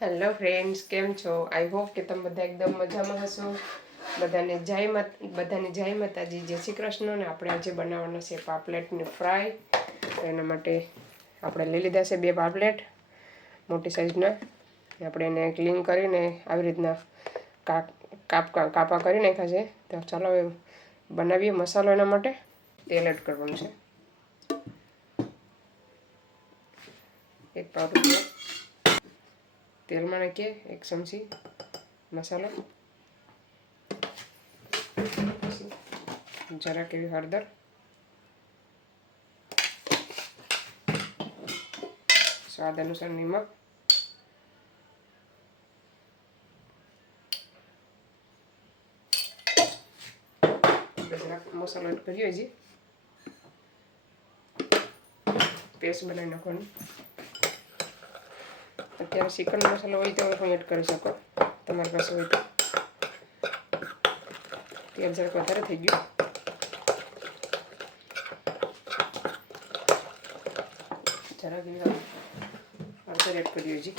Hello friends, કેમ છો? I hope કે તમે બધા એકદમ મજામાં હશો. બધાને જય માતાજી, જય શ્રી કૃષ્ણ. ને આપણે આજે બનાવવાના છે પાપલેટની ફ્રાય. એના માટે આપણે લઈ લીધા છે 2 પાપલેટ મોટી સાઈઝના. આપણે એને ક્લીન કરીને આવી રીતના કાપા કરી નાખ્યા છે. તો ચાલો હવે બનાવીએ મસાલો. એના માટે તેલ એડ કરવાનું છે, 1 પાવડું તેલમાં નાખીએ, 1 ચમચી મસાલો, જરાક એવી હળદર, સ્વાદ અનુસાર નિમક, જરાક મસાલો એડ કરીએ. હજી પેસ્ટ બનાવી નાખવાની. અત્યારે ચિકન મસાલો હોય તો પણ એડ કરી શકો, તમારી પાસે હોય તો. તેલ જરાક વધારે થઈ ગયું. જરાક હળદર એડ કરીએ. હજી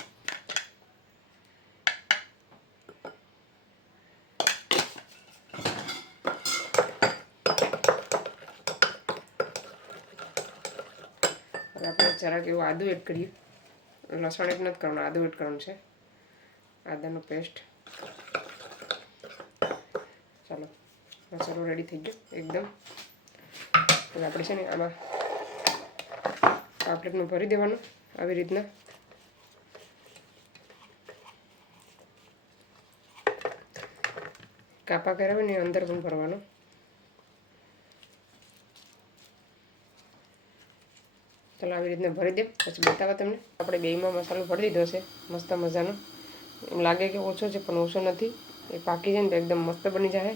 આપણે જરાક એવું આદું એડ કરીએ. લસણ એડ નથી કરવાનું, આદું એડ કરવાનું છે, આદાનો પેસ્ટ. ચાલો, મસાલો રેડી થઈ ગયો એકદમ. હવે આપણે છે ને આમાં પાપલેટમાં ભરી દેવાનું આવી રીતના. કાપા કર્યા હોય ને અંદર પણ ભરવાનું. ચાલો આવી રીતના ભરી દે, પછી બતાવો તમને. આપણે બેયમાં મસાલો ભરી દીધો છે મસ્ત મજાનો. એમ લાગે કે ઓછો છે પણ ઓછો નથી. એ પાકી જાય ને તો એકદમ મસ્ત બની જાય.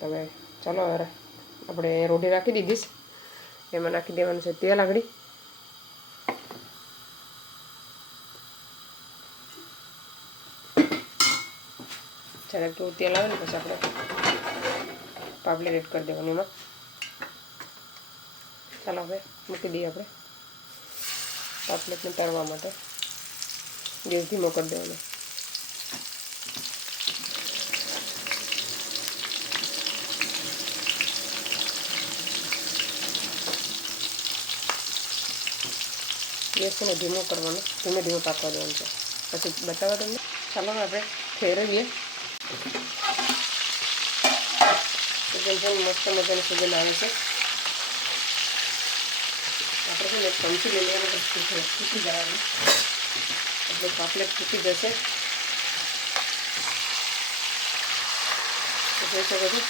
હવે ચાલો આપણે રોટી રાખી દીધીશ. એમાં નાખી દેવાનું છે તેલ. આગળ જરાક થોડું તેલ આવે ને પછી આપણે પાપલેટ એડ કરી દેવાનું એમાં. ચાલો હવે મૂકી દઈએ આપણે પાપલેટને તળવા માટે. ગેસ ધીમો કરી દેવાનો. ગેસ છે ને ધીમો કરવાનો, ધીમે ધીમે પાકવા દેવાનું છે. પછી બતાવો તમને. ચાલો આપણે ફેરવીએ. એકદમ મસ્ત મજાની સુગંધ આવે છે. આપણે છે ને ચમચી લઈ લેવાનું, પછી ફૂટી જવાનું એટલે પાપલેટ ફૂટી જશે. જોઈ શકો છો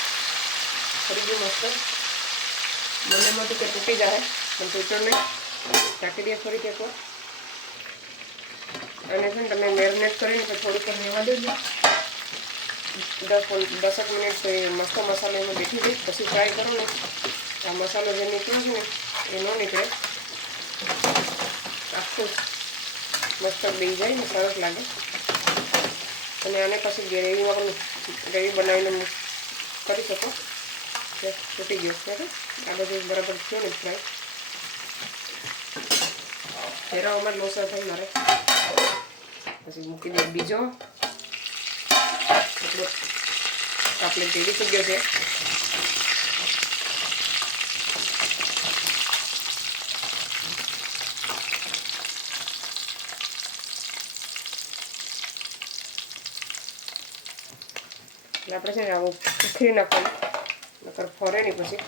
ફરી ગયું મસ્ત. બંનેમાંથી કે તૂટી જાય પણ તૂટો નહીં. ઢાંકી દે ફરીથી એકવાર. અને છે ને તમે મેરિનેટ કરીને તો થોડીક રહેવા દેજો 10 મિનિટ. તો એ મસ્ત મસાલો એમાં બેઠી જાય. પછી ફ્રાય કરો ને આ મસાલો જે નીકળે છે ને એ ન નીકળે. આખું મસ્ત બેસી જાય ને સરસ લાગે. અને આને પછી ગ્રેવીમાં પણ ગ્રેવી બનાવીને કરી શકો. તૂટી ગયો બરાબર. આ બધું બરાબર થયું ને ફ્રાય. ફેરવવામાં લોસર થાય મારે. પછી મૂકી દે બીજો. એટલો પાપલેટ રેડી થઈ ગયો છે. એટલે આપણે છે ને આવું ઉખરી નાખવાનું, નકર ફરે નહીં પછી.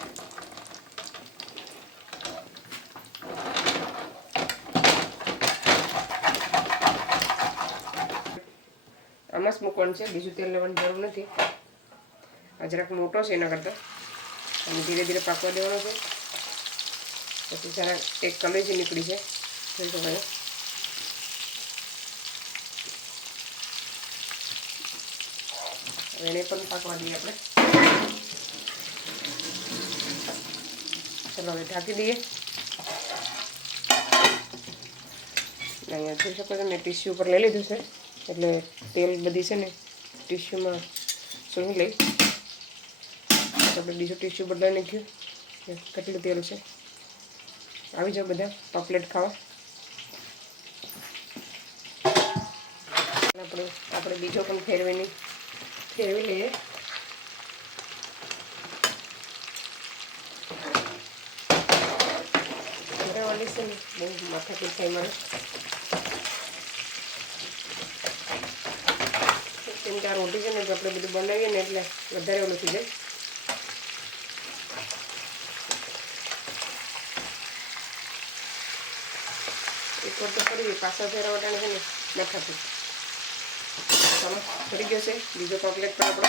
આમાં જ મૂકવાનું છે, બીજું તેલ લેવાની જરૂર નથી. આ જરાક મોટો છે એના કરતાં. અને ધીરે ધીરે પાકવા દેવાનો છે. પછી જરાક એક કલેજી નીકળી છે, જોઈ શકો છો. એને પણ પાકવા દઈએ આપણે. ચલો હવે ઢાંકી દઈએ. અહીંયા જોઈ શકો છો મેં ટીસ્યુ ઉપર લઈ લીધું છે, એટલે તેલ બધી છે ને ટીસ્યુમાં સૂંઘી લઈ. આપણે બીજું ટીસ્યુ બદલાવી નાખ્યું. કેટલું તેલ છે. આવી જાઓ બધા પાપલેટ ખાવા. આપણે બીજો પણ ફેરવી લઈએ. ઘરેવાળી છે ને બહુ માથાકૂટ થાય મારે, કેમ કે આ રોટી છે ને જો આપણે બધું બનાવીએ ને એટલે વધારે ઓલું થઈ જાય. એકવાર તો ફરી પાછા ફેરવટાને છે ને માથાકૂટ. ચાલો ફરી ગયો છે બીજો પાપલેટ પણ આપણો.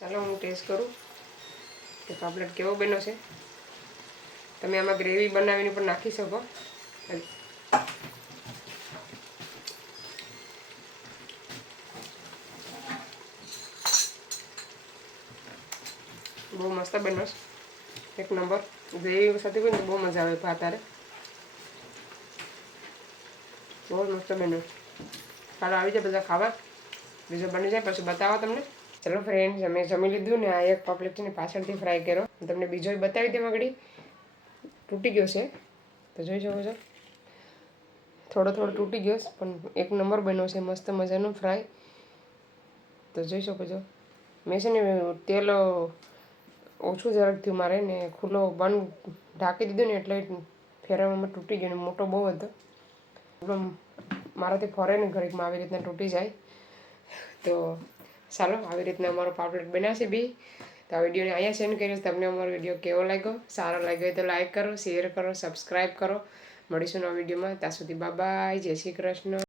ચાલો હું ટેસ્ટ કરું કે પાપલેટ કેવો બન્યો છે. તમે આમાં ગ્રેવી બનાવીને પણ નાખી શકો. બહુ મસ્ત બન્યો, એક નંબર. ગ્રેવી સાથે હોય ને બહુ મજા આવે ભાત હારે. બહુ મસ્ત બન્યો. ચાલો આવી જાય બધા ખાવા, બીજો બની જાય પછી બતાવો તમને. ચલો ફ્રેન્ડ્સ, અમે જમી લીધું ને આ એક પાપલેટ છે ને પાછળથી ફ્રાય કર્યો. તમને બીજો બતાવી દે વગડી તૂટી ગયો છે તો જોઈ શકો છો. થોડો તૂટી ગયો પણ એક નંબર બન્યો છે, મસ્ત મજાનું ફ્રાય. તો જોઈ શકો છો. મેં છે ને તેલ ઓછું જરાક થયું મારે ને ખુલ્લો બંધ ઢાંકી દીધું ને એટલે ફેરવવામાં તૂટી ગયો ને મોટો બહુ હતો. મારાથી ફરે ને ઘડીકમાં આવી રીતના તૂટી જાય. તો ચાલો આવી રીતના અમારો પાપલેટ બન્યા છે બી. તો આ વિડીયોને અહીંયા સેન્ડ કર્યો. તમને અમારો વિડીયો કેવો લાગ્યો, સારો લાગ્યો હોય તો લાઈક કરો, શેર કરો, સબસ્ક્રાઈબ કરો. મળીશું નવા વિડીયોમાં. ત્યાં સુધી બાય બાય, જય શ્રી કૃષ્ણ.